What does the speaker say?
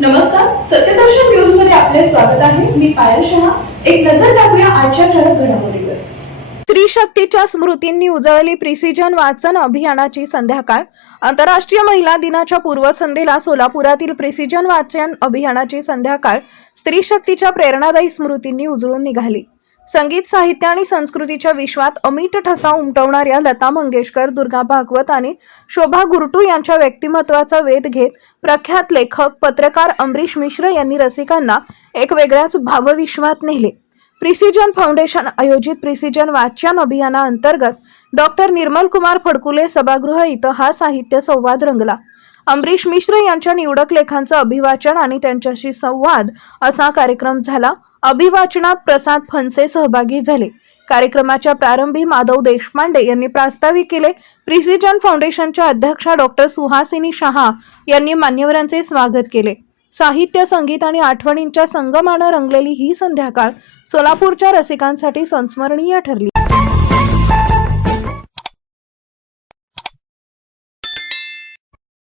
नमस्कार, सत्यदर्शन न्यूज मध्ये आपले स्वागत आहे. मी पायल शहा. एक नजर टाकूया आजच्या ठळक घडामोडीवर. स्त्री शक्तीच्या स्मृतींनी उजळली प्रिसिजन वाचन अभियानाची संध्याकाळ. आंतरराष्ट्रीय महिला दिनाच्या पूर्वसंध्येला सोलापुरातील प्रिसिजन वाचन अभियानाची संध्याकाळ स्त्री शक्तीच्या प्रेरणादायी स्मृतींनी उजळून निघाली. संगीत, साहित्य आणि संस्कृतीच्या विश्वात अमिट ठसा उमटवणाऱ्या लता मंगेशकर, दुर्गा भागवत आणि शोभा गुरटू यांच्या व्यक्तिमत्वाचा वेध घेत प्रख्यात लेखक, पत्रकार अमरीश मिश्र यांनी रसिकांना एक वेगळ्याच भावविश्वात नेले. प्रिसिजन फाउंडेशन आयोजित प्रिसिजन वाचन अभियानाअंतर्गत डॉक्टर निर्मल कुमार फडकुले सभागृह इथं हा साहित्य संवाद रंगला. अमरीश मिश्र यांच्या निवडक लेखांचं अभिवाचन आणि त्यांच्याशी संवाद असा कार्यक्रम झाला. अभिवाचनात प्रसाद फणसे सहभागी झाले. कार्यक्रमाच्या प्रारंभी माधव देशपांडे यांनी प्रास्ताविक केले. प्रिसिजन फाउंडेशनच्या अध्यक्षा डॉक्टर सुहासिनी शहा यांनी मान्यवरांचे स्वागत केले. साहित्य, संगीत आणि आठवणींच्या संगमानं रंगलेली ही संध्याकाळ सोलापूरच्या रसिकांसाठी संस्मरणीय ठरली.